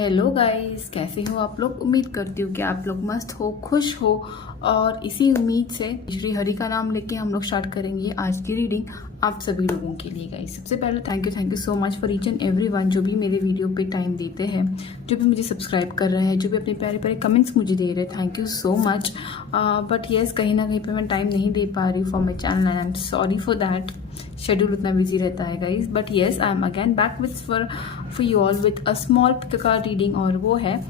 Hello guys, कैसे हो आप लोग। उम्मीद करती हूँ कि आप लोग मस्त हो, खुश हो। और इसी उम्मीद से श्री हरि का नाम लेके हम लोग स्टार्ट करेंगे आज की रीडिंग आप सभी लोगों के लिए। गाइस सबसे पहले thank you so much for each and every one जो भी मेरे वीडियो पे टाइम देते हैं, जो भी मुझे सब्सक्राइब कर रहे हैं, जो भी अपने प्यारे प्यारे कमेंट्स मुझे दे रहे हैं। Thank you so much. But yes, कहीं ना कहीं पे मैं टाइम नहीं दे पा रही for my channel and I am sorry for that. Schedule उतना बिजी रहता है guys. But yes, I am again back with for you all with a small card reading. और वो है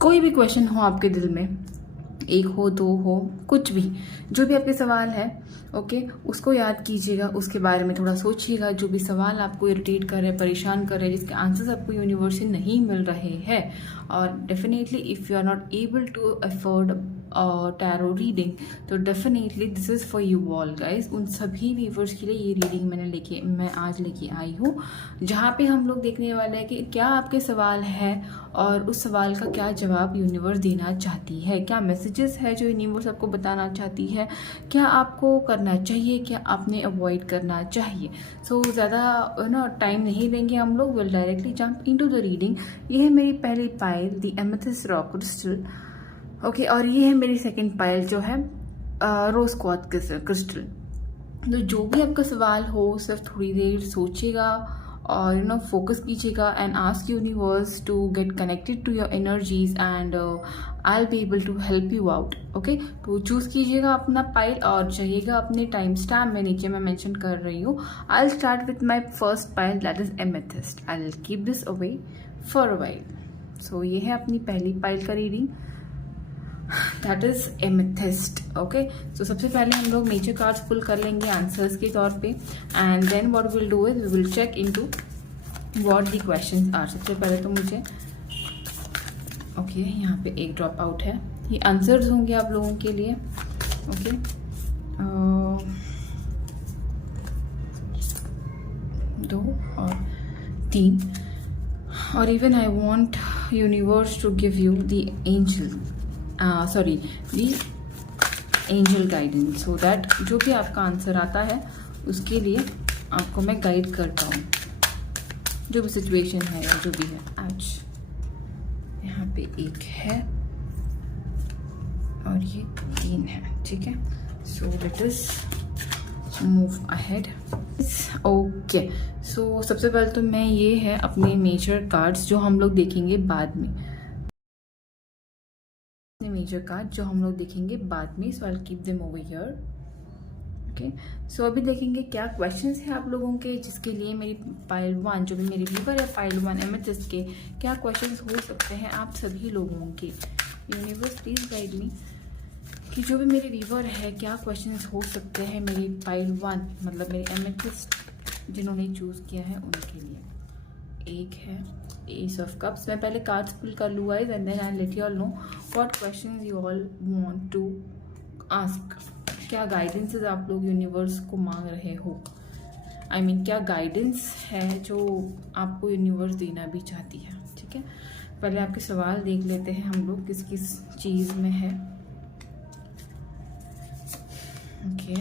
कोई भी क्वेश्चन हो आपके दिल में, एक हो, दो हो, कुछ भी, जो भी आपके सवाल है, ओके, उसको याद कीजिएगा, उसके बारे में थोड़ा सोचिएगा। जो भी सवाल आपको इरिटेट कर रहे हैं, परेशान कर रहे हैं, जिसके आंसर्स आपको यूनिवर्स से नहीं मिल रहे हैं, और definitely if you are not able to afford tarot reading, तो definitely this is for you all guys. उन सभी व्यूवर्स के लिए ये रीडिंग मैं आज लेके आई हूँ, जहाँ पे हम लोग देखने वाले हैं कि क्या आपके सवाल है और उस सवाल का क्या जवाब यूनिवर्स देना चाहती है, क्या मैसेजेस है जो यूनिवर्स आपको बताना चाहती है, क्या आपको करना चाहिए, क्या आपने अवॉइड करना चाहिए। सो ज़्यादा ना टाइम नहीं लेंगे हम लोग, will directly jump into the reading. ये है मेरी पहली pile, the amethyst rock crystal, okay, और ये है मेरी सेकंड पायल जो है रोज क्वार्ट्ज क्रिस्टल। तो जो भी आपका सवाल हो, सिर्फ थोड़ी देर सोचिएगा और फोकस कीजिएगा and ask universe to get connected to your energies and I will be able to help you out. Okay, तो चूज कीजिएगा अपना पाइल और चाहिएगा अपने टाइम स्टैम्प में नीचे मैं मेंशन कर रही हूँ। I will start with my first pile, that is amethyst. I will keep this away for a while. So ये है अपनी पहली पाइल का reading, that is amethyst. Okay, तो सबसे पहले हम लोग मेजर कार्ड्स पुल कर लेंगे आंसर्स के तौर पे, and then what will do is we will check into what the questions are. सबसे पहले तो मुझे ओके, यहाँ पे एक ड्रॉप आउट है, ये आंसर्स होंगे आप लोगों के लिए। ओके, 2 और 3, और even I want universe to give you the angel the angel guidance, so that जो भी आपका आंसर आता है उसके लिए आपको मैं गाइड करता हूँ, जो भी सिचुएशन है या जो भी है। आज यहाँ पे 1 है और ये 3 है, ठीक है। So let us move ahead. Okay, so सबसे पहले तो मैं ये है अपने मेजर कार्ड्स जो हम लोग देखेंगे बाद में, मेजर कार्ड जो हम लोग देखेंगे बाद में। So I will keep them over here. Okay, so अभी देखेंगे क्या क्वेश्चंस हैं आप लोगों के, जिसके लिए मेरी पाइल 1 जो भी मेरी व्यूवर है पाइल 1 एमेथिस्ट के, क्या क्वेश्चंस हो सकते हैं आप सभी लोगों के। यूनिवर्स प्लीज गाइड मी कि जो भी मेरे व्यूवर है क्या क्वेश्चंस हो सकते हैं मेरी पाइल 1, मतलब मेरी एमेथिस्ट जिन्होंने चूज किया है उनके लिए। 1 है एस ऑफ कप्स। मैं पहले कार्ड्स पुल कर लूँ guys and then I let you all know what questions you all want to ask. क्या गाइडेंसेस आप लोग यूनिवर्स को मांग रहे हो, आई मीन क्या गाइडेंस है जो आपको यूनिवर्स देना भी चाहती है, ठीक है। पहले आपके सवाल देख लेते हैं हम लोग किस किस चीज में है। ओके,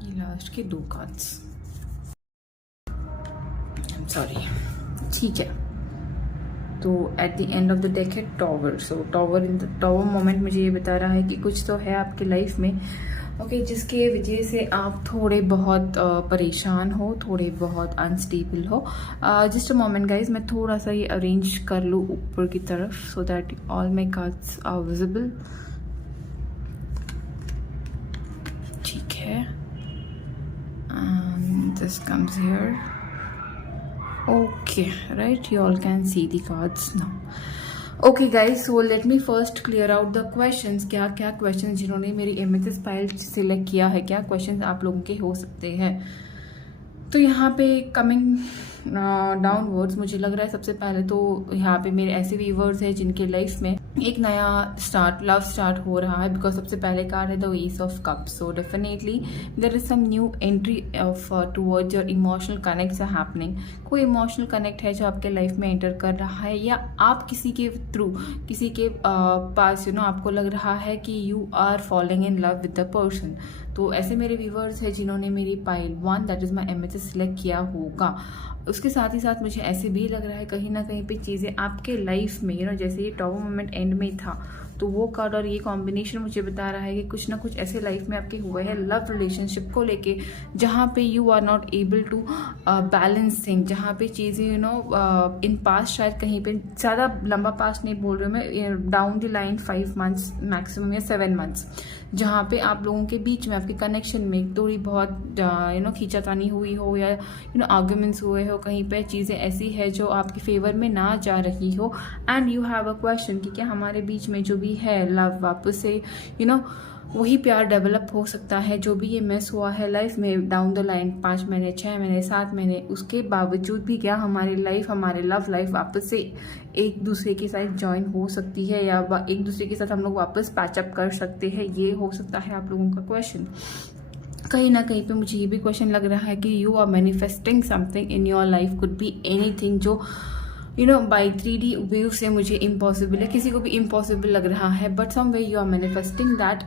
ये लास्ट के 2 कार्ड्स, सॉरी, ठीक है। तो at the end of the deck है tower. So tower, in the tower moment मुझे ये बता रहा है कि कुछ तो है आपके लाइफ में, ओके, जिसके वजह से आप थोड़े बहुत परेशान हो, थोड़े बहुत अनस्टेबल हो। जस्ट अ मोमेंट गाइज, मैं थोड़ा सा ये अरेंज कर लूँ ऊपर की तरफ so that all my cards are visible, ठीक है। This comes here. Okay, right, you all can see the cards now. Okay guys, so let me first clear out the questions. क्या क्या questions जिन्होंने मेरी एमेथिस्ट पाइल सिलेक्ट किया है, क्या questions आप लोगों के हो सकते हैं। तो यहाँ पे कमिंग डाउनवर्ड्स मुझे लग रहा है सबसे पहले तो यहाँ पे मेरे ऐसे व्यूवर्स हैं जिनके लाइफ में एक नया स्टार्ट, लव स्टार्ट हो रहा है, बिकॉज सबसे पहले कार्ड है the ace of cups. So definitely there is some new entry of towards your emotional connects are happening. कोई इमोशनल कनेक्ट है जो आपके लाइफ में एंटर कर रहा है, या आप किसी के थ्रू, किसी के पास आपको लग रहा है कि you are following in love with the person. तो ऐसे मेरे व्यूवर्स हैं जिन्होंने मेरी pile 1 that is my MHS select किया होगा। उसके साथ ही साथ मुझे ऐसे भी लग रहा है कहीं ना कहीं पे चीज़ें आपके लाइफ में जैसे ये टॉप मोमेंट एंड में था, तो वो कार्ड और ये कॉम्बिनेशन मुझे बता रहा है कि कुछ ना कुछ ऐसे लाइफ में आपके हुए हैं लव रिलेशनशिप को लेके, जहाँ पे you are not able to balance thing, जहाँ पे चीज़ें इन पास्ट, शायद कहीं पे ज़्यादा लंबा पास्ट नहीं बोल रही हूँ मैं, down the line 5 months maximum या 7 मंथ्स, जहाँ पे आप लोगों के बीच में आपके कनेक्शन में थोड़ी बहुत खींचातानी हुई हो या आर्ग्यूमेंट्स हुए हो, कहीं पे चीज़ें ऐसी है जो आपके फेवर में ना जा रही हो, and you have a question कि क्या हमारे बीच में जो भी है लव वापस से वही प्यार डेवलप हो सकता है, जो भी ये मिस हुआ है लाइफ में डाउन द लाइन 5 महीने 6 महीने 7 महीने, उसके बावजूद भी क्या हमारी लाइफ, हमारे लव लाइफ वापस से एक दूसरे के साथ ज्वाइन हो सकती है, या एक दूसरे के साथ हम लोग वापस पैचअप कर सकते हैं, ये हो सकता है आप लोगों का क्वेश्चन। कहीं ना कहीं पे मुझे ये भी क्वेश्चन लग रहा है कि you are manifesting something in your life, could be anything जो बाई 3D व्यू से मुझे इम्पॉसिबल है, किसी को भी इम्पॉसिबल लग रहा है, but some way you are manifesting that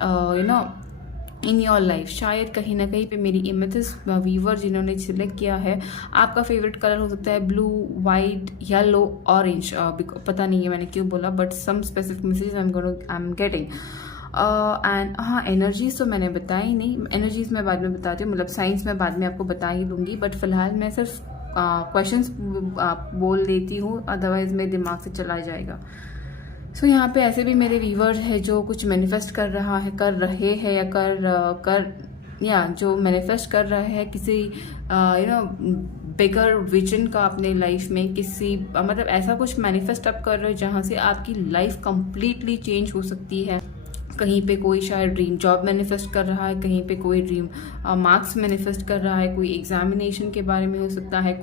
in your life. शायद कहीं ना कहीं पे मेरी एमेथिस्ट वीवर जिन्होंने सिलेक्ट किया है, आपका फेवरेट कलर हो सकता है ब्लू, वाइट, येलो, ऑरेंज, पता नहीं है मैंने क्यों बोला, but some specific message I am getting. And हाँ, एनर्जीज तो मैंने बताई नहीं, एनर्जीज मैं बाद में बताती हूँ, मतलब साइंस मैं बाद में आपको बता ही दूंगी, बट फिलहाल मैं सिर्फ क्वेश्चंस बोल देती हूँ, अदरवाइज मेरे दिमाग से चला जाएगा। सो यहाँ पे ऐसे भी मेरे व्यूवर्स है जो कुछ मैनिफेस्ट कर रहे हैं या जो मैनिफेस्ट कर रहे हैं किसी बिगर विजन का अपने लाइफ में, किसी मतलब ऐसा कुछ मैनिफेस्ट आप कर रहे हो जहाँ से आपकी लाइफ कंप्लीटली चेंज हो सकती है। कहीं पे कोई शायद ड्रीम जॉब मैनिफेस्ट कर रहा है, कहीं पे कोई ड्रीम मार्क्स मैनिफेस्ट कर रहा है, कोई एग्जामिनेशन के बारे में हो सकता है,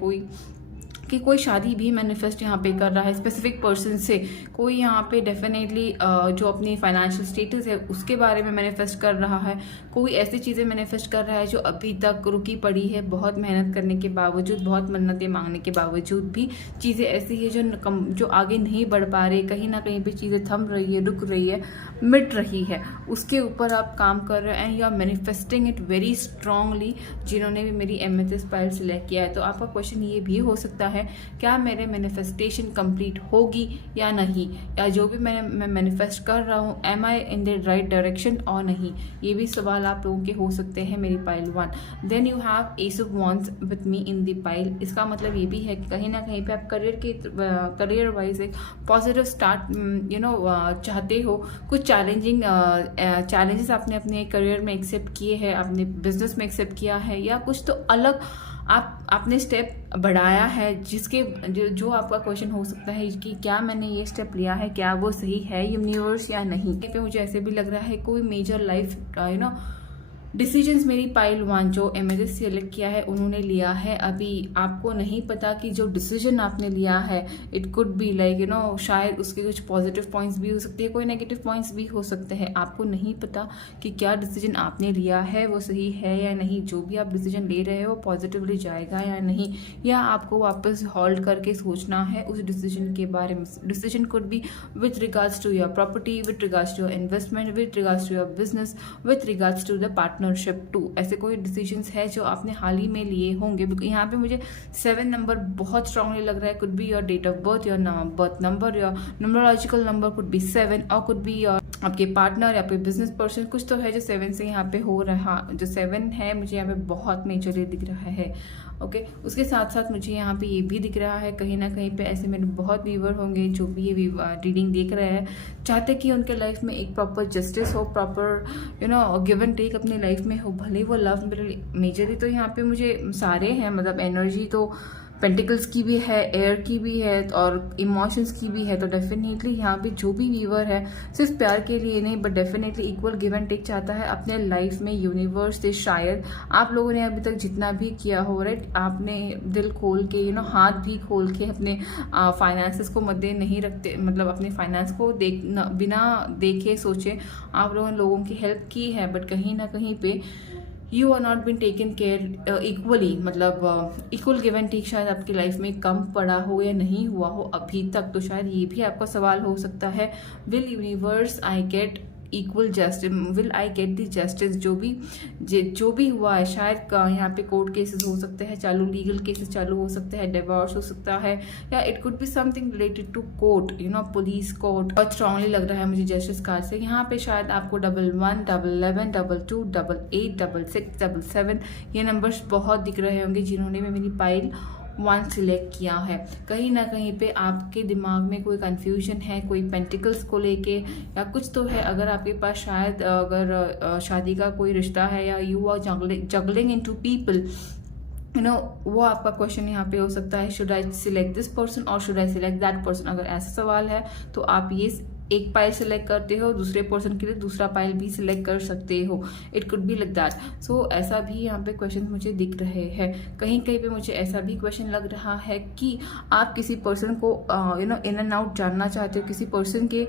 कोई शादी भी मैनिफेस्ट यहाँ पे कर रहा है स्पेसिफिक पर्सन से, कोई यहाँ पे डेफिनेटली जो अपनी फाइनेंशियल स्टेटस है उसके बारे में मैनिफेस्ट कर रहा है, कोई ऐसी चीज़ें मैनिफेस्ट कर रहा है जो अभी तक रुकी पड़ी है, बहुत मेहनत करने के बावजूद, बहुत मन्नतें मांगने के बावजूद भी चीज़ें ऐसी है जो आगे नहीं बढ़ पा रही, कहीं ना कहीं पे चीज़ें थम रही है, रुक रही है, मिट रही है, उसके ऊपर आप काम कर रहे हैं and you are manifesting it very strongly. जिन्होंने भी मेरी एमेथिस्ट पाइल सिलेक्ट किया है, तो आपका क्वेश्चन ये भी हो सकता है क्या मेरे मैनिफेस्टेशन कंप्लीट होगी या नहीं, या जो भी मैं मैनिफेस्ट कर रहा हूँ am I in the right direction और नहीं, ये भी सवाल आप लोगों के हो सकते हैं मेरी pile 1। Then you have ace of wands with me in the pile. इसका मतलब ये भी है कि कहीं ना कहीं पे आप करियर वाइज एक पॉजिटिव स्टार्ट चाहते हो, कुछ चैलेंजेस आपने अपने करियर में एक्सेप्ट किए हैं, अपने बिजनेस में एक्सेप्ट किया है, या कुछ तो अलग आपने स्टेप बढ़ाया है, जिसके जो आपका क्वेश्चन हो सकता है कि क्या मैंने ये स्टेप लिया है, क्या वो सही है यूनिवर्स या नहीं। पे मुझे ऐसे भी लग रहा है कोई मेजर लाइफ डिसीजंस मेरी पाइल 1 जो एमएचएस सेलेक्ट किया है उन्होंने लिया है। अभी आपको नहीं पता कि जो डिसीजन आपने लिया है इट कुड बी लाइक शायद उसके कुछ पॉजिटिव पॉइंट्स भी हो सकते हैं, कोई नेगेटिव पॉइंट्स भी हो सकते हैं। आपको नहीं पता कि क्या डिसीजन आपने लिया है वो सही है या नहीं, जो भी आप डिसीजन ले रहे हो पॉजिटिवली जाएगा या नहीं, या आपको वापस हॉल्ट करके सोचना है उस डिसीजन के बारे में। Decision could be with regards to your property, with regards to your investment, with regards to your business, with regards to the partnership too. ऐसे कोई डिसीजंस है जो आपने हाल ही में लिए होंगे। यहाँ पे मुझे 7 नंबर बहुत स्ट्रांगली लग रहा है। Could be your date of birth, your birth number, your numerological number could be 7, और कुड बी योर आपके पार्टनर या आपके बिजनेस पर्सन, कुछ तो है जो 7 से यहाँ पे हो रहा, जो 7 है मुझे यहाँ पे बहुत मेजरली दिख रहा है। ओके, उसके साथ साथ मुझे यहाँ पे ये भी दिख रहा है कहीं ना कहीं पे ऐसे मेरे बहुत व्यूवर होंगे जो भी ये रीडिंग देख रहे हैं, चाहते कि उनके लाइफ में एक प्रॉपर जस्टिस हो, प्रॉपर गिव एंड टेक अपनी लाइफ में हो, भले वो लव मेजरली तो यहाँ पे मुझे सारे हैं, मतलब एनर्जी तो पेंटिकल्स की भी है, एयर की भी है और इमोशंस की भी है। तो डेफिनेटली यहाँ पे जो भी व्यूवर है सिर्फ प्यार के लिए नहीं but definitely equal give and take चाहता है अपने लाइफ में। यूनिवर्स से शायद आप लोगों ने अभी तक जितना भी किया हो, राइट, आपने दिल खोल के हाथ भी खोल के अपने फाइनेंसेस को मद्दे नहीं रखते, मतलब अपने फाइनेंस को बिना देखे सोचे आप लोगों की हेल्प की है, बट कहीं ना कहीं पे you are not been taken care equally, मतलब इक्वल गिव एंड टेक शायद आपकी लाइफ में कम पड़ा हो या नहीं हुआ हो अभी तक। तो शायद ये भी आपका सवाल हो सकता है, will universe I get equal justice, will I get the justice, जो भी हुआ है, शायद यहाँ पे कोर्ट केसेस हो सकते हैं चालू, लीगल केसेस चालू हो सकते हैं, डिवोर्स हो सकता है, या it could be something related to court, police court. बहुत स्ट्रांगली लग रहा है मुझे जस्टिस कार्ड से। यहाँ पे शायद आपको 11, 11, 22, 88, 66, 77 ये नंबर्स बहुत दिख रहे होंगे जिन्होंने भी मेरी पाइल 1 सिलेक्ट किया है। कहीं ना कहीं पे आपके दिमाग में कोई कंफ्यूजन है, कोई पेंटिकल्स को लेके या कुछ तो है। अगर आपके पास शायद अगर शादी का कोई रिश्ता है, या you are juggling into people, वो आपका क्वेश्चन यहाँ पे हो सकता है, should I select this person और should I select that person. अगर ऐसा सवाल है तो आप ये एक पाइल सिलेक्ट करते हो, दूसरे पर्सन के लिए दूसरा पाइल भी सिलेक्ट कर सकते हो। It could be like that. So ऐसा भी यहाँ पे क्वेश्चन मुझे दिख रहे हैं। कहीं कहीं पे मुझे ऐसा भी क्वेश्चन लग रहा है कि आप किसी पर्सन को इन एंड आउट जानना चाहते हो, किसी पर्सन के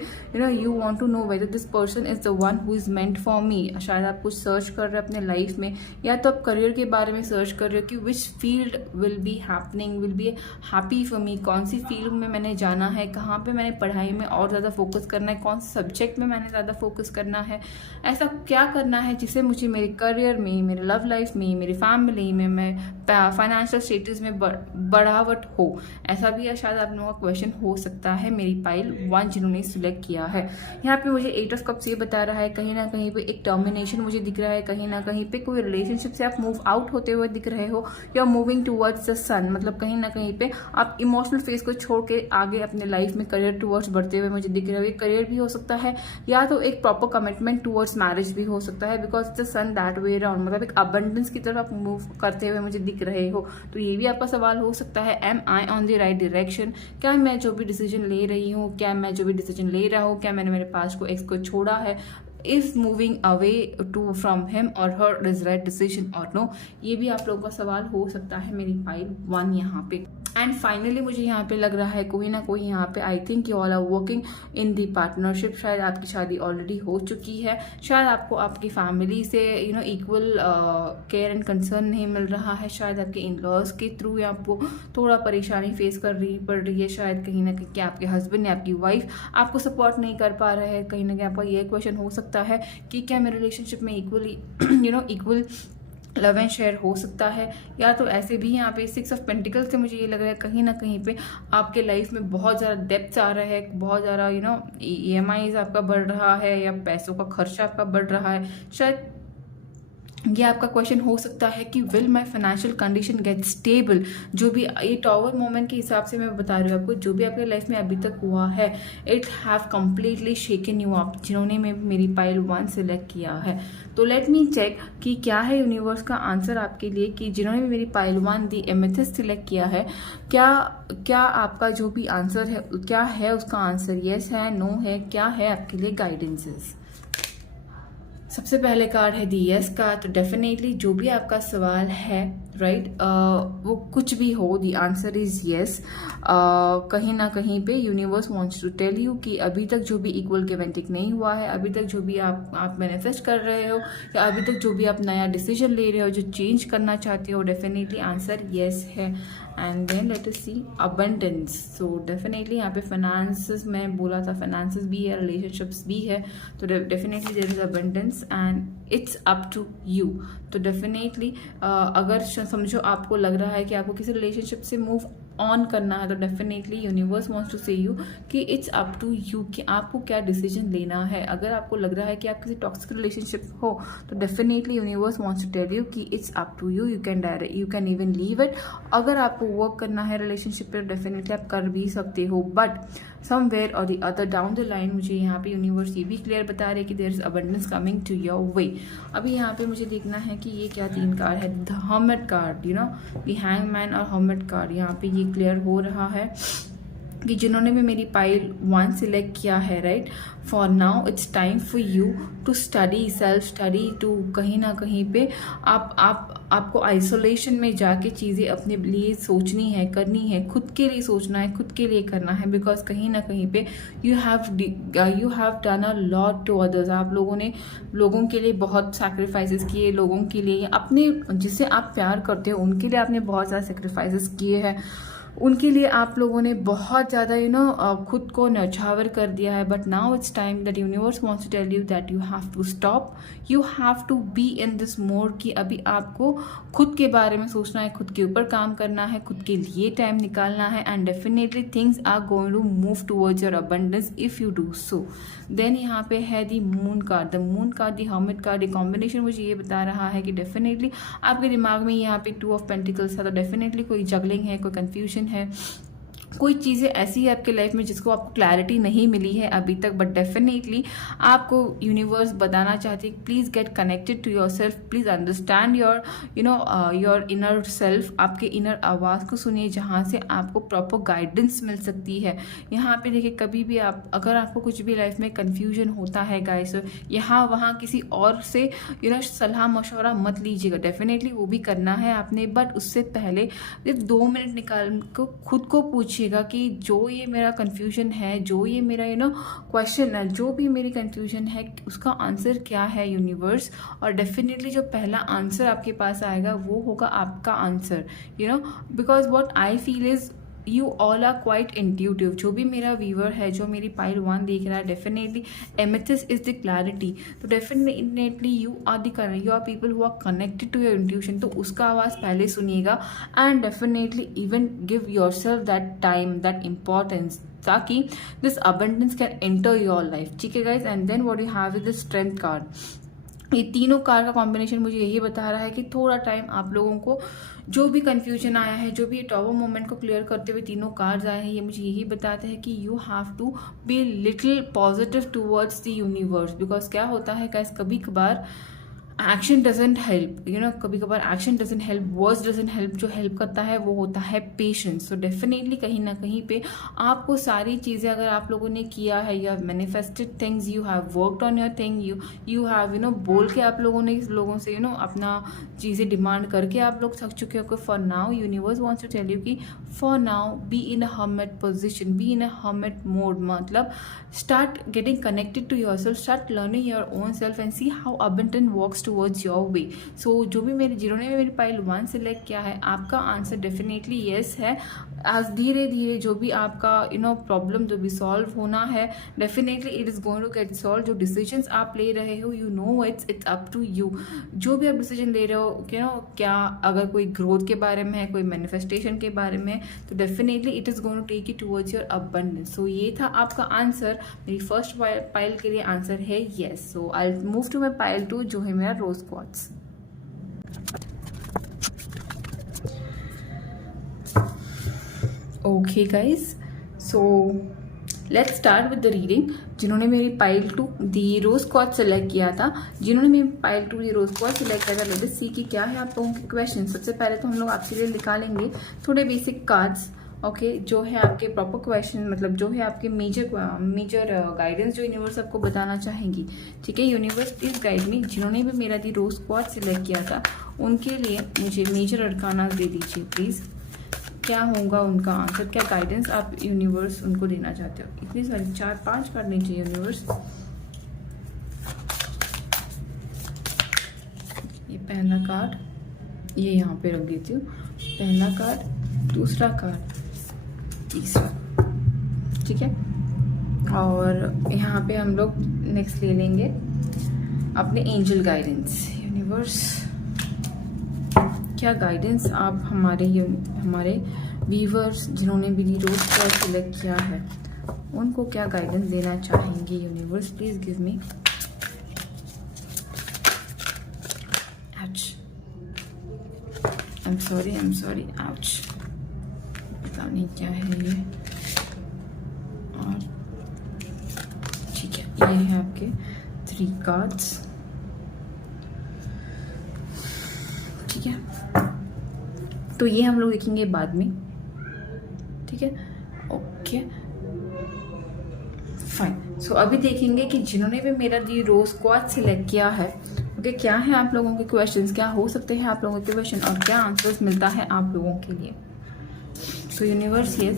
you want to know whether this person is the one who is meant for me. शायद आप कुछ सर्च कर रहे हो अपने लाइफ में, या तो आप करियर के बारे में सर्च कर रहे हो कि which field will be happening, will be happy for me, कौन सी फील्ड में मैंने जाना है, कहाँ पे मैंने पढ़ाई में और ज़्यादा फोकस करना है, कौन से सब्जेक्ट में मैंने ज़्यादा फोकस करना है, ऐसा क्या करना है जिससे मुझे मेरे करियर में, मेरे लव लाइफ में, मेरी फैमिली में, मैं फाइनेंशियल स्टेटस में बढ़ावट हो। ऐसा भी शायद आप लोगों का क्वेश्चन हो सकता है मेरी पाइल 1 जिन्होंने सिलेक्ट किया है। यहाँ पे मुझे 8 ऑफ कप्स ये बता रहा है, कहीं ना कहीं पे एक टर्मिनेशन मुझे दिख रहा है, कहीं ना कहीं पे कोई रिलेशनशिप से आप मूव आउट होते हुए दिख रहे हो, या मूविंग टूवर्ड्स द सन, मतलब कहीं ना कहीं पे आप इमोशनल फेज को छोड़ के आगे अपने लाइफ में करियर टूवर्ड्स बढ़ते हुए मुझे दिख रहे हो। करियर भी हो सकता है, या तो एक प्रॉपर कमिटमेंट टुवर्ड्स मैरिज भी हो सकता है, because the sun that way around, मतलब एक अबंडेंस की तरफ आप मूव करते हुए मुझे दिख रहे हो। तो ये भी आपका सवाल हो सकता है, am I on the right direction, क्या मैं जो भी डिसीजन ले रही हूँ, क्या मैं जो भी डिसीजन ले रहा हूँ, क्या मैंने मेरे पास को एक्स को छोड़ा है, is moving away to from him और हर इज राइट डिसीजन और नो। ये भी आप लोगों का सवाल हो सकता है मेरी पाइल 1 यहाँ पे। एंड फाइनली मुझे यहाँ पे लग रहा है कोई ना कोई यहाँ पे, I think you all are working in the partnership. शायद आपकी शादी ऑलरेडी हो चुकी है, शायद आपको आपकी फैमिली से इक्वल केयर एंड कंसर्न नहीं मिल रहा है, शायद आपके इन लॉज के थ्रू आपको थोड़ा परेशानी फेस पड़ रही है, शायद कहीं ना कहीं आपके हस्बैंड या आपकी वाइफ आपको सपोर्ट नहीं कर पा रहे हैं। कहीं ना कहीं आपका ये क्वेश्चन हो सकता है कि क्या मेरे रिलेशनशिप में equally equal love and share हो सकता है, या तो ऐसे भी यहाँ पे 6 ऑफ पेंटिकल्स से मुझे ये लग रहा है कहीं ना कहीं पे आपके लाइफ में बहुत ज़्यादा डेप्थ आ रहा है, बहुत ज़्यादा EMIs आपका बढ़ रहा है, या पैसों का खर्चा आपका बढ़ रहा है। शायद ये आपका क्वेश्चन हो सकता है कि will my financial condition gate stable. जो भी ये टॉवर मोमेंट के हिसाब से मैं बता रही हूँ आपको, जो भी आपके लाइफ में अभी तक हुआ है, it have completely shaken you up, जिन्होंने मेरी पाइल 1 सिलेक्ट किया है। तो लेट मी चेक कि क्या है यूनिवर्स का आंसर आपके लिए, कि जिन्होंने भी मेरी पाइल 1 दी एमेथिस्ट सिलेक्ट किया है, क्या आपका जो भी आंसर है, क्या है उसका आंसर, येस है, नो है, क्या है आपके लिए गाइडेंसेस। सबसे पहले कार्ड है दी यस का। तो डेफिनेटली जो भी आपका सवाल है, राइट, वो कुछ भी हो, दी आंसर इज यस। कहीं ना कहीं पे universe wants to tell you कि अभी तक जो भी इक्वल गिव एंड टेक नहीं हुआ है, अभी तक जो भी आप मैनिफेस्ट कर रहे हो, या अभी तक जो भी आप नया डिसीजन ले रहे हो, जो चेंज करना चाहते हो, डेफिनेटली आंसर यस है। And then let us see abundance. So definitely यहाँ पे फाइनेंसेस, मैं बोला था फाइनेंसेस भी है, रिलेशनशिप्स भी है, तो definitely there is abundance and it's up to you. तो डेफिनेटली अगर समझो आपको लग रहा है कि आपको किसी रिलेशनशिप से मूव ऑन करना है, तो डेफिनेटली यूनिवर्स वांट्स टू से यू कि इट्स अप टू यू कि आपको क्या डिसीजन लेना है। अगर आपको लग रहा है कि आप किसी टॉक्सिक रिलेशनशिप हो, तो definitely universe wants to tell you कि it's up to you, you can even leave it. अगर आपको वर्क करना है रिलेशनशिप पर, डेफिनेटली आप कर भी सकते हो, बट समवेयर और the other down the line मुझे यहाँ पे यूनिवर्स ये भी क्लियर बता रहे हैं कि there is abundance coming to your way. अभी यहाँ पे मुझे देखना है कि ये क्या 3 कार्ड है, the hermit card, the hangman और हर्मिट कार्ड। यहाँ पे ये क्लियर हो रहा है कि जिन्होंने भी मेरी पाइल 1 सिलेक्ट किया है, right, for now it's time for you to study, self study, to कहीं ना कहीं पे आपको आइसोलेशन में जाके चीज़ें अपने लिए सोचनी है, करनी है, खुद के लिए सोचना है, खुद के लिए करना है, बिकॉज कहीं ना कहीं पे you have done a lot to others. आप लोगों ने लोगों के लिए बहुत सैक्रिफाइसेस किए, लोगों के लिए, अपने जिससे आप प्यार करते हो उनके लिए आपने बहुत ज़्यादा सैक्रिफाइसेस किए हैं। उनके लिए आप लोगों ने बहुत ज़्यादा खुद को न्यौछावर कर दिया है, but now it's time that universe wants to tell you that you have to stop, you have to be in this mode कि अभी आपको खुद के बारे में सोचना है, खुद के ऊपर काम करना है, खुद के लिए टाइम निकालना है, and definitely things are going to move towards your abundance if you do so. Then यहाँ पे है the moon card, the moon card, the hermit card, ये कॉम्बिनेशन मुझे ये बता रहा है कि डेफिनेटली आपके दिमाग में यहाँ पे 2 ऑफ पेंटिकल्स था, तो डेफिनेटली कोई जगलिंग है, कोई कंफ्यूजन है, कोई चीज़ें ऐसी है आपके लाइफ में जिसको आपको क्लैरिटी नहीं मिली है अभी तक, बट डेफिनेटली आपको यूनिवर्स बताना चाहती है please get connected to your self, please understand your your inner self, आपके इनर आवाज़ को सुनिए जहाँ से आपको प्रॉपर गाइडेंस मिल सकती है। यहाँ पे देखिए, कभी भी आप अगर आपको कुछ भी लाइफ में कन्फ्यूजन होता है गाइस, यहाँ वहाँ किसी और से सलाह मशवरा मत लीजिएगा, डेफिनेटली वो भी करना है आपने, बट उससे पहले सिर्फ 2 मिनट निकाल को खुद को पूछिए कि जो ये मेरा कंफ्यूजन है, जो ये मेरा क्वेश्चन है, जो भी मेरी कंफ्यूजन है, उसका आंसर क्या है यूनिवर्स। और डेफिनेटली जो पहला आंसर आपके पास आएगा वो होगा आपका answer, because what I feel is you all are quite intuitive. जो भी मेरा व्यूअर है, जो मेरी पाइल 1 देख रहा है, definitely amethyst is the clarity, तो definitely you are you are people who are connected to your intuition, तो उसका आवाज़ पहले सुनिएगा, and definitely even give yourself that time, that importance, ताकि this abundance can enter your life. ठीक है guys, and then what you have is the strength card. ये तीनों कार्ड का कॉम्बिनेशन मुझे यही बता रहा है कि थोड़ा टाइम आप लोगों को जो भी कंफ्यूजन आया है, जो भी टॉवर मोमेंट को क्लियर करते हुए तीनों कार्ड्स आए हैं, ये मुझे यही बताते हैं कि you have to be little positive towards the universe. Because क्या होता है गाइस, कभी कभार एक्शन डजेंट हेल्प, कभी कभार action doesn't help, words doesn't help, जो हेल्प करता है वो होता है पेशेंस। सो डेफिनेटली कहीं ना कहीं पे आपको सारी चीज़ें अगर आप लोगों ने किया है, you have manifested things, you have worked on your thing, you have बोल के आप लोगों ने लोगों से अपना चीज़ें डिमांड करके आप लोग थक चुके हो। For now universe wants to tell you कि for now be in a hermit position, be in a hermit mode, मतलब start getting connected to your self, start learning your own self and see how abundance works towards your way. So जो भी जिन्होंने मेरी pile 1 select किया है, आपका answer definitely yes है। आज धीरे धीरे जो भी आपका प्रॉब्लम जो भी सॉल्व होना है, definitely it is going to get solve. जो डिसीजंस आप ले रहे हो, इट्स अप टू यू। जो भी आप डिसीजन ले रहे हो, क्या अगर कोई ग्रोथ के बारे में है, कोई मैनिफेस्टेशन के बारे में, तो definitely it is going to take you towards your abundance. So ये था आपका आंसर। मेरी फर्स्ट पाइल के लिए आंसर है yes. So I move to my pile 2 जो है मेरा rose quartz. Okay guys, so let's start with the reading. जिन्होंने मेरी pile 2 the rose quartz select किया था, जिन्होंने मेरी pile 2 the rose quartz select किया था, लेट अस सी कि क्या है आप लोगों के क्वेश्चन। सबसे पहले तो हम लोग आपके लिए निकालेंगे थोड़े बेसिक कार्ड्स, ओके, जो है आपके प्रॉपर क्वेश्चन, मतलब जो है आपके मेजर गाइडेंस जो यूनिवर्स आपको बताना चाहेंगी। ठीक है, यूनिवर्स प्लीज गाइड मी। जिन्होंने भी मेरा दी रोज क्वार्ट्ज सिलेक्ट किया था, उनके लिए मुझे मेजर अरकाना दे दीजिए प्लीज। क्या होगा उनका आंसर, क्या गाइडेंस आप यूनिवर्स उनको देना चाहते हो। इतनी सारी 4-5 कार्ड नहीं चाहिए यूनिवर्स। ये पहला कार्ड, ये यहाँ पे रख देती हूँ। पहला कार्ड, दूसरा कार्ड, तीसरा, ठीक है। और यहाँ पे हम लोग नेक्स्ट ले लेंगे अपने एंजल गाइडेंस। यूनिवर्स, क्या गाइडेंस आप हमारे व्यूवर्स जिन्होंने भी रोज का सिलेक्ट किया है, उनको क्या गाइडेंस देना चाहेंगे universe, please give me. I am sorry, ouch, पता नहीं क्या है ये। और ठीक है, ये है आपके 3 कार्ड्स, ठीक है। तो ये हम लोग देखेंगे बाद में, ठीक है, ओके फाइन। सो अभी देखेंगे कि जिन्होंने भी मेरा दी रोज क्वार्ट्ज सिलेक्ट किया है, ओके, क्या है आप लोगों के क्वेश्चंस, क्या हो सकते हैं आप लोगों के क्वेश्चन, और क्या आंसर्स मिलता है आप लोगों के लिए। सो यूनिवर्स, ये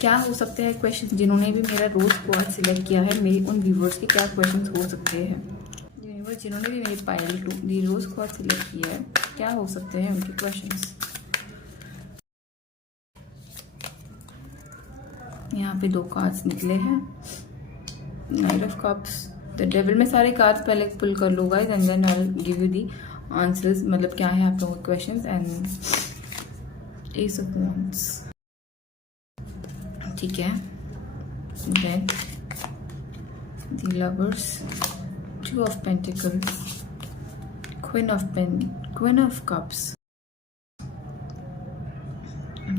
क्या हो सकते हैं क्वेश्चन, जिन्होंने भी मेरा रोज क्वार्ट्ज सिलेक्ट किया है, मेरी उन व्यूवर्स के क्या क्वेश्चन हो सकते हैं। यूनिवर्स, जिन्होंने भी मेरी pile 2 the rose quartz select किया है, क्या हो सकते हैं उनके क्वेश्चंस। यहाँ पे 2 कार्ड्स निकले हैं, knight of cups, the devil. मैं सारे कार्ड्स पहले पुल कर लूँ guys and then I will give you the answers, मतलब क्या है आप लोगों के questions. And ace of wands, ठीक है, then the lovers, 2 of pentacles, queen of cups,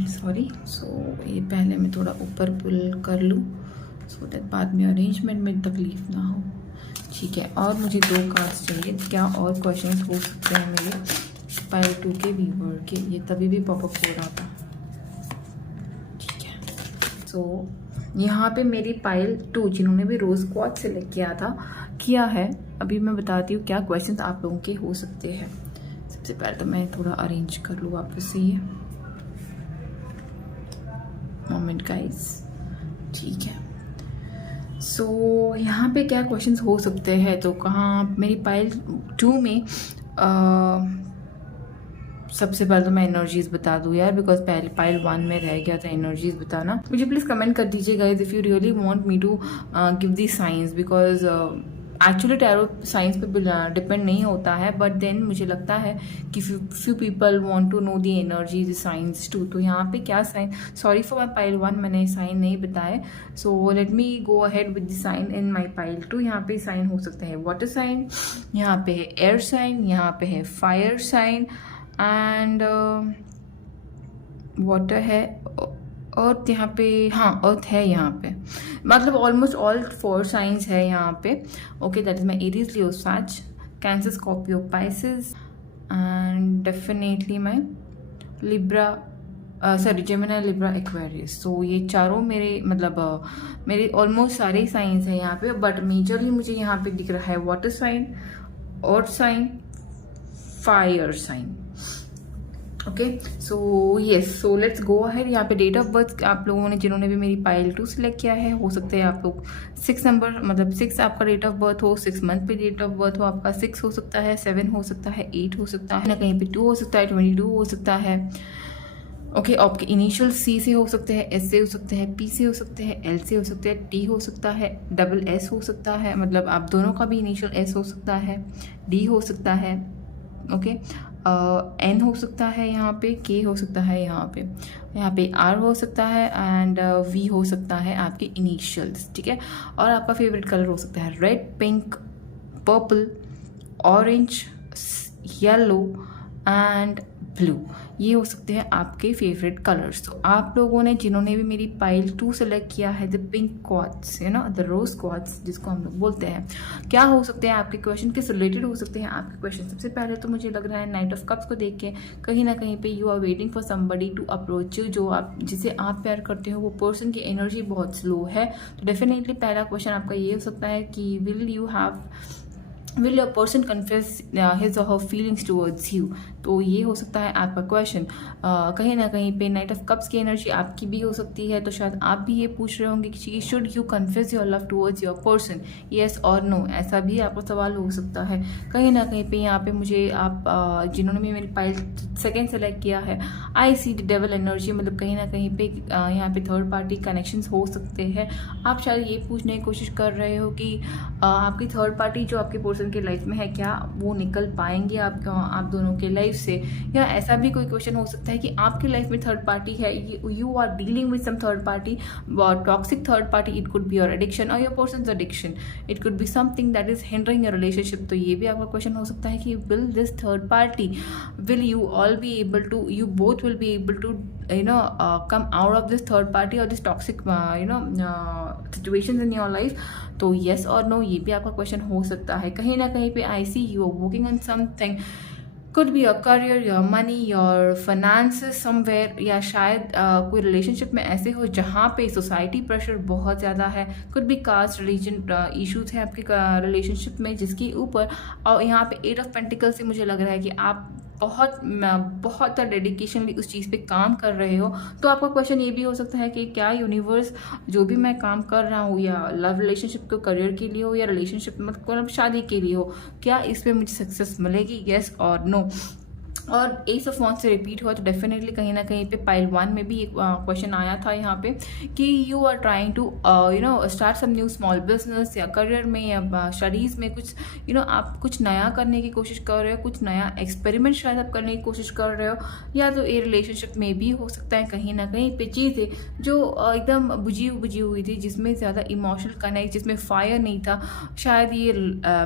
sorry. So ये पहले मैं थोड़ा ऊपर पुल कर लूँ सो दैट बाद में अरेंजमेंट में तकलीफ ना हो, ठीक है। और मुझे 2 कार्ड्स चाहिए, क्या और क्वेश्चंस हो सकते हैं मेरे पाइल 2 के व्यूअर के, ये तभी भी पॉपअप हो रहा था, ठीक है। सो यहाँ पे मेरी पाइल 2 जिन्होंने भी रोज क्वार्ट्ज सेलेक्ट किया है, अभी मैं बताती हूँ क्या क्वेश्चंस आप लोगों के हो सकते हैं। सबसे पहले तो मैं थोड़ा अरेंज कर लूँ वापस से, ये मोमेंट गाइस, ठीक है। सो यहाँ पे क्या क्वेश्चंस हो सकते हैं, तो कहाँ मेरी पाइल 2 में सबसे पहले तो मैं एनर्जीज बता दूँ यार, बिकॉज पहले पाइल 1 में रह गया था एनर्जीज बताना। मुझे प्लीज कमेंट कर दीजिए guys if you really want me to give the science, because actually tarot science पे डिपेंड नहीं होता है, बट देन मुझे लगता है कि few people want to know the energy science too. तो यहाँ पे क्या sign, sorry for my pile 1 मैंने साइन नहीं बताए, so let me go ahead with the sign in my pile 2। यहाँ पे साइन हो सकता है वाटर साइन, यहाँ पे है एयर साइन, यहाँ पे है फायर साइन एंड वाटर है, अर्थ यहाँ पे, हाँ अर्थ है यहाँ पे, मतलब ऑलमोस्ट ऑल 4 साइंस है यहाँ पे, okay. That is my Aries, Leo, Sag, Cancer, Scorpio, Pisces and definitely my Libra, sorry Gemini, Libra, Aquarius. So ये चारों मेरे मतलब मेरे ऑलमोस्ट सारे साइंस है यहाँ पे, बट मेजरली मुझे यहाँ पे दिख रहा है water sign, earth sign, fire sign, okay. So yes, so let's go ahead. यहाँ पे डेट ऑफ बर्थ आप लोगों ने जिन्होंने भी मेरी पाइल 2 सिलेक्ट किया है, हो सकता है आप लोग 6 नंबर, मतलब 6 आपका डेट ऑफ बर्थ हो, 6 मंथ पे डेट ऑफ बर्थ हो आपका, 6 हो सकता है, 7 हो सकता है, 8 हो सकता है, ना कहीं पे 2 हो सकता है, 22 हो सकता है, ओके। आपके इनिशियल सी से हो सकते हैं, एस से हो सकते हैं, पी से हो सकते हैं, एल से हो सकते हैं, टी हो सकता है, डबल एस हो सकता है, मतलब आप दोनों का भी इनिशियल एस हो सकता है, डी हो सकता है, ओके। एन हो सकता है, यहाँ पे के हो सकता है, यहाँ पे आर हो सकता है एंड वी हो सकता है आपके इनिशियल्स, ठीक है। और आपका फेवरेट कलर हो सकता है red, pink, purple, orange, yellow and blue, ये हो सकते हैं आपके फेवरेट कलर्स। तो आप लोगों ने जिन्होंने भी मेरी पाइल 2 सेलेक्ट किया है, the pink quartz, you know the rose quartz जिसको हम लोग बोलते हैं, क्या हो सकते हैं आपके क्वेश्चन, किस रिलेटेड हो सकते हैं आपके क्वेश्चन। सबसे पहले तो मुझे लग रहा है नाइट ऑफ कप्स को देख के कहीं ना कहीं पे you are waiting for somebody to approach you, जो आप जिसे आप प्यार करते हो वो पर्सन की एनर्जी बहुत स्लो है। तो डेफिनेटली पहला क्वेश्चन आपका ये हो सकता है कि will your person confess his or her feelings towards you। तो ये हो सकता है आपका क्वेश्चन। कहीं ना कहीं पे नाइट ऑफ कप्स की एनर्जी आपकी भी हो सकती है, तो शायद आप भी ये पूछ रहे होंगे कि should you confess your love towards your person, yes और नो, ऐसा भी आपका सवाल हो सकता है। कहीं ना कहीं पे यहाँ पे मुझे आप जिन्होंने भी मेरी पाइल 2 सेलेक्ट किया है, आई सी द डेविल एनर्जी, मतलब कहीं ना कहीं पे यहाँ पे थर्ड पार्टी कनेक्शंस हो सकते हैं। आप शायद ये पूछने की कोशिश कर रहे हो कि आपकी थर्ड पार्टी जो आपके पर्सन के लाइफ में है, क्या वो निकल पाएंगे आप दोनों के लाइफ से, या ऐसा भी कोई क्वेश्चन हो सकता है कि आपके लाइफ में थर्ड पार्टी है, you are dealing with some third party, toxic third party, it could be your addiction और your person's addiction, it could be something that is hindering your relationship. तो ये भी आपका क्वेश्चन हो सकता है कि will this third party, will you all be able to, you both will be able to come out of this third party or this toxic situations in your life। तो yes और no ये भी आपका question हो सकता है। कहीं ना कहीं पे I see you are working on something, could be your career, your money, your finances somewhere, या शायद कोई रिलेशनशिप में ऐसे हो जहाँ पे सोसाइटी प्रेशर बहुत ज़्यादा है, could be caste religion issues है आपके रिलेशनशिप में, जिसके ऊपर और यहाँ पे 8 ऑफ पेंटिकल से मुझे लग रहा है कि आप बहुत डेडिकेशनली उस चीज़ पे काम कर रहे हो। तो आपका क्वेश्चन ये भी हो सकता है कि क्या यूनिवर्स जो भी मैं काम कर रहा हूँ, या लव रिलेशनशिप को करियर के लिए हो, या रिलेशनशिप मतलब शादी के लिए हो, क्या इसमें मुझे सक्सेस मिलेगी, येस और नो। और एस ऑफ वॉन्ड्स से रिपीट हुआ तो डेफिनेटली कहीं ना कहीं पे पाइल 1 में भी एक क्वेश्चन आया था यहाँ पे कि you are trying to start some new small business या करियर में या स्टडीज़ में कुछ आप कुछ नया करने की कोशिश कर रहे हो, कुछ नया एक्सपेरिमेंट शायद आप करने की कोशिश कर रहे हो, या तो ये रिलेशनशिप में भी हो सकता है कहीं ना कहीं पे चीज़ें जो एकदम बुझी हुई थी, जिसमें ज़्यादा इमोशनल कनेक्ट, जिसमें फायर नहीं था। शायद ये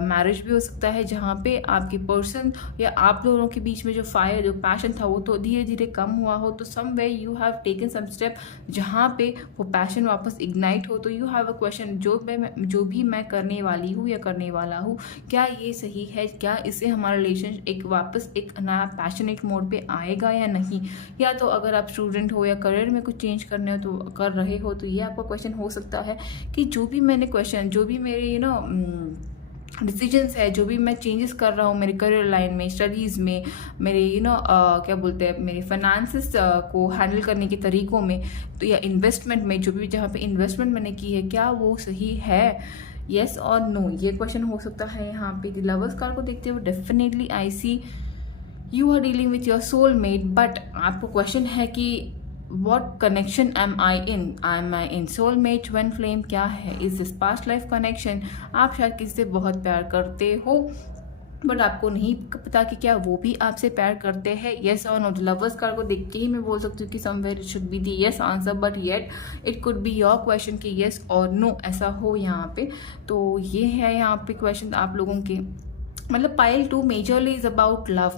मैरिज भी हो सकता है जहाँ पे आपके पर्सन या आप दोनों के बीच में जो फायर, जो पैशन था वो तो धीरे धीरे कम हुआ हो, तो somewhere you have taken some step जहाँ पे वो पैशन वापस इग्नाइट हो। तो यू हैव अ क्वेश्चन, जो भी मैं करने वाली हूँ या करने वाला हूँ, क्या ये सही है, क्या इससे हमारा रिलेशन वापस एक नया पैशनेट मोड पे आएगा या नहीं। या तो अगर आप स्टूडेंट हो या करियर में कुछ चेंज करने हो तो कर रहे हो, तो ये आपका क्वेश्चन हो सकता है कि जो भी मैंने क्वेश्चन, जो भी मेरे डिसीजंस है, जो भी मैं चेंजेस कर रहा हूँ मेरे करियर लाइन में, स्टडीज़ में, मेरे क्या बोलते हैं, मेरे फाइनेंसेस को हैंडल करने के तरीकों में, तो या इन्वेस्टमेंट में, जो भी जहाँ पे इन्वेस्टमेंट मैंने की है, क्या वो सही है, येस और नो, ये क्वेश्चन हो सकता है। यहाँ पे लवर्स कार्ड को देखते हुए definitely I see you are dealing with your soulmate, but आपको क्वेश्चन है कि what connection am I in? Am I in soulmate, twin flame, क्या है? Is this past life connection? आप शायद किसी से बहुत प्यार करते हो बट आपको नहीं पता कि क्या वो भी आपसे प्यार करते हैं, येस और नो। लवर्स कार्ड को देखते ही मैं बोल सकती हूँ कि somewhere it should be the yes answer, but yet it could be your question कि येस और नो ऐसा हो यहाँ पे। तो ये है यहाँ पे क्वेश्चन आप लोगों के। मतलब pile 2 majorly is about love,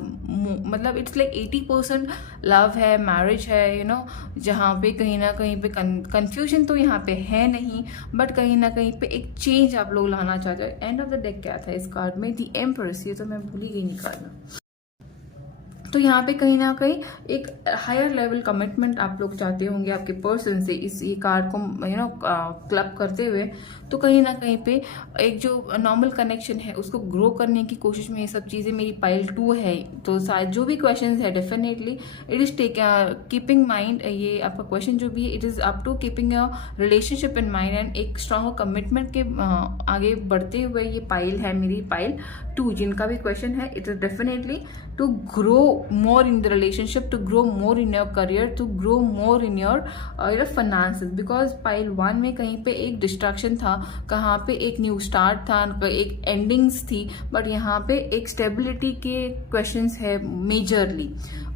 मतलब इट्स लाइक 80% लव है, मैरिज है, जहाँ पे कहीं ना कहीं पे कंफ्यूजन तो यहाँ पे है नहीं, बट कहीं ना कहीं पे एक चेंज आप लोग लाना चाहते हो। एंड ऑफ द डेक क्या था इस कार्ड में? द एम्प्रेस, ये तो मैं भूल ही गई निकालना। तो यहाँ पे कहीं ना कहीं एक हायर लेवल कमिटमेंट आप लोग चाहते होंगे आपके पर्सन से, इस ये कार्ड को क्लब करते हुए। तो कहीं ना कहीं पे एक जो नॉर्मल कनेक्शन है उसको ग्रो करने की कोशिश में ये सब चीज़ें मेरी पाइल 2 है। तो शायद जो भी क्वेश्चन है definitely it is keeping mind, ये आपका क्वेश्चन जो भी है it is up to keeping a relationship in mind and एक स्ट्रॉन्ग कमिटमेंट के आगे बढ़ते हुए ये पाइल है मेरी पाइल 2, जिनका भी क्वेश्चन है it is definitely to grow more in the relationship, to grow more in your career, to grow more in your finances, because pile 1 में कहीं पे एक डिस्ट्रैक्शन था, कहाँ पे एक न्यू स्टार्ट था, एक एंडिंग्स थी, बट यहाँ पे एक स्टेबिलिटी के क्वेश्चंस है मेजरली।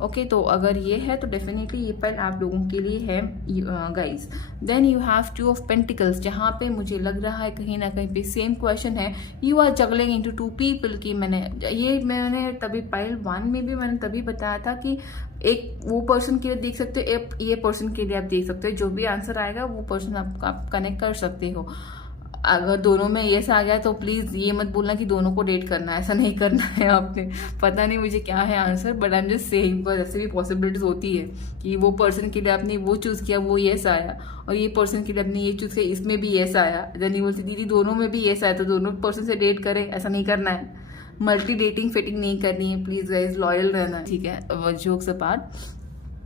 ओके, तो अगर ये है तो डेफिनेटली ये पाइल आप लोगों के लिए है guys. Then you have 2 of pentacles, जहाँ पे मुझे लग रहा है कहीं ना कहीं पे सेम क्वेश्चन है, you are juggling into 2 people की। मैंने तभी पाइल 1 में भी मैंने तभी बताया था कि एक वो पर्सन के लिए देख सकते हो, एक ये पर्सन के लिए आप देख सकते हो, जो भी आंसर आएगा वो पर्सन आप कनेक्ट कर सकते हो। अगर दोनों में यस आ गया तो प्लीज ये मत बोलना कि दोनों को डेट करना है, ऐसा नहीं करना है आपने। पता नहीं मुझे क्या है answer, but I am just saying, पर ऐसे भी पॉसिबिलिटीज होती है कि वो पर्सन के लिए आपने वो चूज किया, वो यस आया, और ये पर्सन के लिए आपने ये चूज किया, इसमें भी यस आया। देन यू बोलती दीदी दोनों में भी यस आया तो दोनों पर्सन से डेट करें, ऐसा नहीं करना है। मल्टी डेटिंग फिटिंग नहीं करनी है, प्लीज गाइज लॉयल रहना, ठीक है। जोक्स अपार्ट,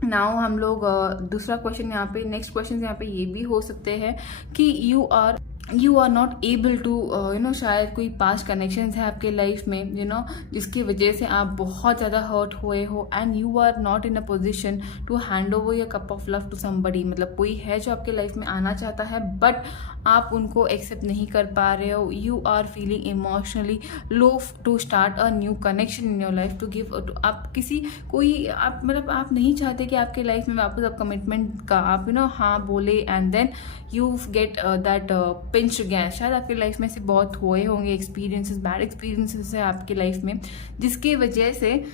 नाउ हम लोग दूसरा क्वेश्चन यहाँ पे, नेक्स्ट क्वेश्चन यहाँ पे ये भी हो सकते हैं कि you are not able to शायद कोई पास्ट कनेक्शन है आपके लाइफ में जिसकी वजह से आप बहुत ज़्यादा हर्ट हुए हो, and you are not in a position to hand over your cup of love to somebody. मतलब कोई है जो आपके लाइफ में आना चाहता है बट आप उनको एक्सेप्ट नहीं कर पा रहे हो। You are feeling emotionally low to start a new connection in your life, to give आप आप नहीं चाहते कि आपके लाइफ में वापस आप कमिटमेंट का आप हाँ बोले, and then you get that pinch again. शायद आपके लाइफ में से बहुत हुए होंगे एक्सपीरियंसेस, बैड एक्सपीरियंसेस है आपके लाइफ में, जिसकी वजह से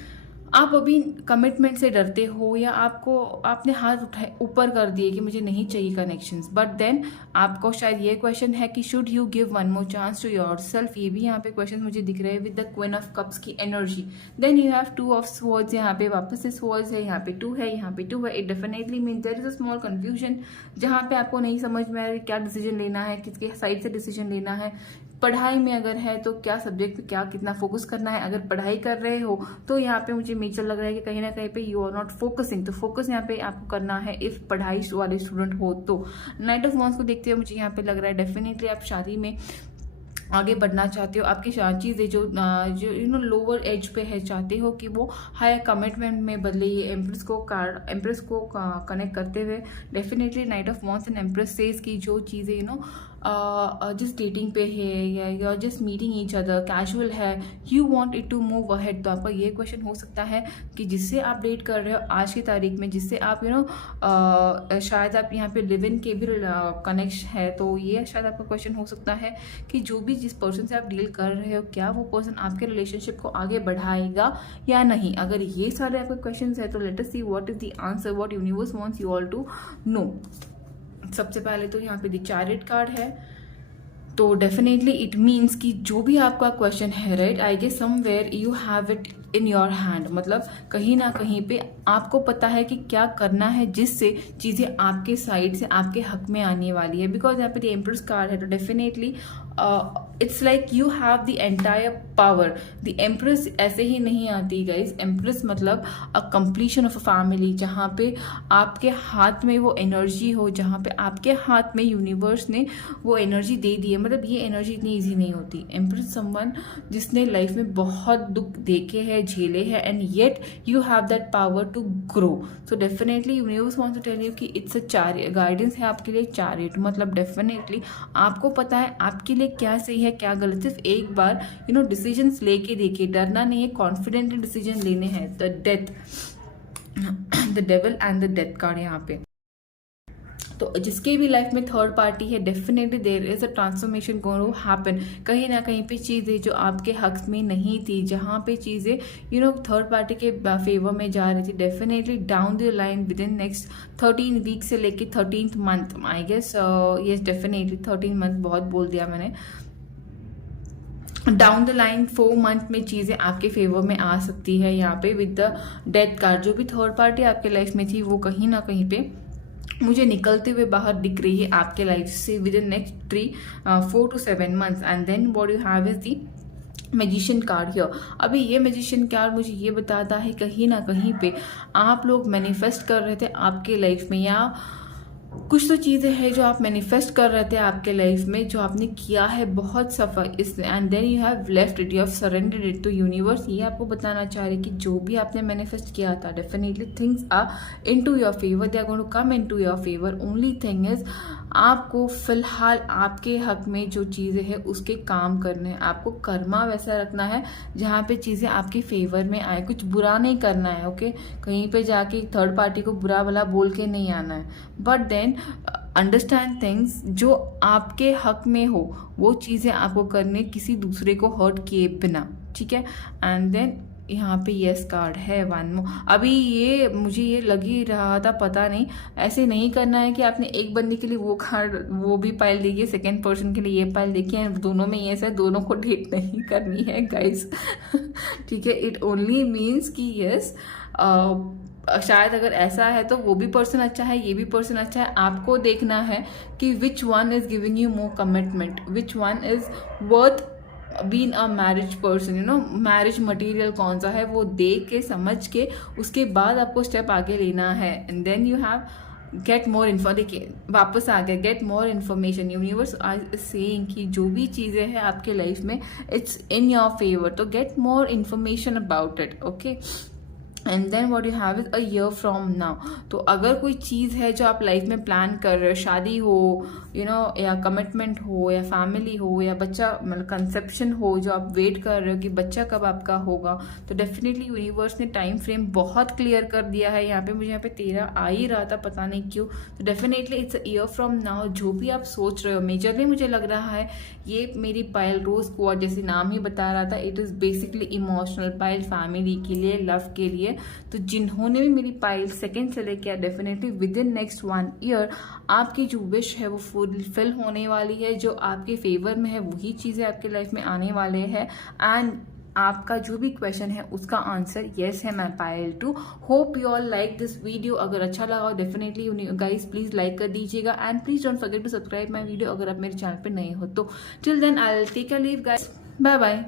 आप अभी कमिटमेंट से डरते हो, या आपने हाथ उठाए ऊपर कर दिए कि मुझे नहीं चाहिए कनेक्शंस। बट देन आपको शायद ये क्वेश्चन है कि should you give one more chance to yourself. ये भी यहाँ पे क्वेश्चन मुझे दिख रहे हैं with the queen of cups की energy. Then you have 2 of swords, यहाँ पे वापस से स्वॉर्ड्स है, यहाँ पे 2 है, यहाँ पे 2 है। It definitely mean there is a small confusion, जहाँ पे आपको नहीं समझ में आ रहा क्या डिसीजन लेना है, किसके साइड से डिसीजन लेना है। पढ़ाई में अगर है तो क्या सब्जेक्ट पे क्या कितना फोकस करना है। अगर पढ़ाई कर रहे हो तो यहाँ पे मुझे मेजर लग रहा है कि कहीं ना कहीं पे यू आर नॉट फोकसिंग, तो फोकस यहाँ पे आपको करना है इफ पढ़ाई वाले स्टूडेंट हो तो। नाइट ऑफ वॉन्ड्स को देखते हुए मुझे यहाँ पे लग रहा है डेफिनेटली आप शादी में आगे बढ़ना चाहते हो, आपकी चीज़ें जो जो लोअर एज पे है, चाहते हो कि वो हायर कमिटमेंट में बदले। ये एम्प्रेस को कनेक्ट करते हुए definitely knight of wands and empress says की जो चीज़ें जिस डेटिंग पे है या जिस मीटिंग ईच अदर कैजुअल है, you want it to move ahead. तो आपका ये क्वेश्चन हो सकता है कि जिससे आप डेट कर रहे हो आज की तारीख में, जिससे आप शायद आप यहाँ पे लिव इन के भी कनेक्शन है, तो ये शायद आपका क्वेश्चन हो सकता है कि जो भी जिस पर्सन से आप डील कर रहे हो, क्या वो पर्सन आपके रिलेशनशिप को आगे बढ़ाएगा या नहीं। अगर ये सारे आपके क्वेश्चन है तो let us see what is the answer, what universe wants you all to know. सबसे पहले तो यहाँ पे द चैरियट कार्ड है, तो डेफिनेटली इट मीन्स कि जो भी आपका क्वेश्चन है, right, I guess somewhere you have it in your hand. मतलब कहीं ना कहीं पे आपको पता है कि क्या करना है जिससे चीज़ें आपके साइड से आपके हक में आने वाली है। बिकॉज यहाँ पे द एम्प्रेस कार्ड है, तो definitely it's like you have the entire power. The empress ऐसे ही नहीं आती गाइज। एम्प्रेस मतलब अ कंप्लीशन ऑफ अ फैमिली, जहाँ पे आपके हाथ में वो एनर्जी हो, जहाँ पे आपके हाथ में यूनिवर्स ने वो एनर्जी दे दी है। मतलब ये एनर्जी इतनी ईजी नहीं होती। एम्प्रेस समवन जिसने लाइफ में बहुत दुख देखे हैं, झेले हैं, and yet you have that power to grow. So definitely universe wants to tell you कि इट्स अ चैरियट, गाइडेंस है आपके लिए चैरियट। मतलब डेफिनेटली आपको पता है आपके लिए क्या सही है क्या गलत। सिर्फ एक बार डिसीजंस लेके देखिए, डरना नहीं है, कॉन्फिडेंट डिसीजन लेने हैं। The death, the devil and the death card यहाँ पे। तो जिसके भी लाइफ में थर्ड पार्टी है, definitely there is a transformation going to happen. कहीं ना कहीं पे चीज़ें जो आपके हक में नहीं थी, जहाँ पे चीज़ें थर्ड पार्टी के फेवर में जा रही थी, definitely down the line within next 13 week से लेके 13th month, I guess yes definitely 13 month बहुत बोल दिया मैंने। डाउन द लाइन 4 मंथ में चीज़ें आपके फेवर में आ सकती है। यहाँ पे विद द डेथ कार्ड, जो भी थर्ड पार्टी आपके लाइफ में थी वो कहीं ना कहीं पे मुझे निकलते हुए बाहर दिख रही है आपके लाइफ से within next 4 to 7 months। And then what you have is the magician card here. अभी ये मैजिशियन कार्ड मुझे ये बताता है कहीं ना कहीं पे आप लोग मैनिफेस्ट कर रहे थे आपके लाइफ में, या कुछ तो चीज़ें हैं जो आप मैनिफेस्ट कर रहे थे आपके लाइफ में, जो आपने किया है बहुत सफर इस, and then you have left it, you have surrendered it to universe. ये आपको बताना चाह रहे कि जो भी आपने मैनिफेस्ट किया था, definitely things are into your favour, they are going to come into your favour. Only thing is आपको फिलहाल आपके हक में जो चीज़ें हैं उसके काम करने हैं। आपको कर्मा वैसा रखना है जहाँ पे चीज़ें आपके फेवर में आए, कुछ बुरा नहीं करना है। ओके, कहीं पे जाके थर्ड पार्टी को बुरा भला बोल के नहीं आना है, बट देन अंडरस्टैंड थिंग्स जो आपके हक में हो वो चीज़ें आपको करने, किसी दूसरे को हर्ट किए बिना, ठीक है। एंड देन यहाँ पे यस कार्ड है, वन मोर। अभी ये मुझे ये लग ही रहा था, पता नहीं, ऐसे नहीं करना है कि आपने एक बंदे के लिए वो कार्ड वो भी पाइल देखी है, सेकेंड पर्सन के लिए ये पाइल देखी है, दोनों में यस है, दोनों को डेट नहीं करनी है गाइस। ठीक है, इट ओनली मीन्स कि यस शायद अगर ऐसा है तो वो भी पर्सन अच्छा है, ये भी पर्सन अच्छा है। आपको देखना है कि which one is giving you more commitment, which one is worth been a marriage person, marriage material कौन सा है वो देख के समझ के उसके बाद आपको स्टेप आगे लेना है। And then you have get more info, देखिए वापस आ गया, get more information. Universe are saying कि जो भी चीज़ें हैं आपके लाइफ में इट्स इन योर फेवर, तो get more information about it. Okay, and then what you have is a year from now. तो अगर कोई चीज़ है जो आप लाइफ में प्लान कर रहे हो, शादी हो या कमिटमेंट हो या फैमिली हो या बच्चा मतलब कंसेप्शन हो, जो आप वेट कर रहे हो कि बच्चा कब आपका होगा, तो डेफिनेटली यूनिवर्स ने टाइम फ्रेम बहुत क्लियर कर दिया है। यहाँ पे मुझे यहाँ पे 13 आ ही रहा था, पता नहीं क्यों। तो definitely it's a year from now. जो भी आप सोच रहे हो, मेजरली मुझे लग रहा है ये मेरी पाइल रोज क्वार्ट जैसे नाम ही बता रहा था, it is basically emotional pile, family के लिए, लव के लिए। तो जिन्होंने भी मेरी पाइल सेकंड से लेके definitely with in next 1 year आपकी जो विश है वो फुलफिल होने वाली है, जो आपके फेवर में है वही चीज़ें आपके लाइफ में आने वाले हैं। एंड आपका जो भी क्वेश्चन है उसका आंसर येस है my pile 2। Hope you all like this video. अगर अच्छा लगा डेफिनेटली गाइस प्लीज लाइक कर दीजिएगा, and please don't forget to subscribe my video अगर आप मेरे चैनल पे नए हो तो। Till then I will take a leave guys, bye bye.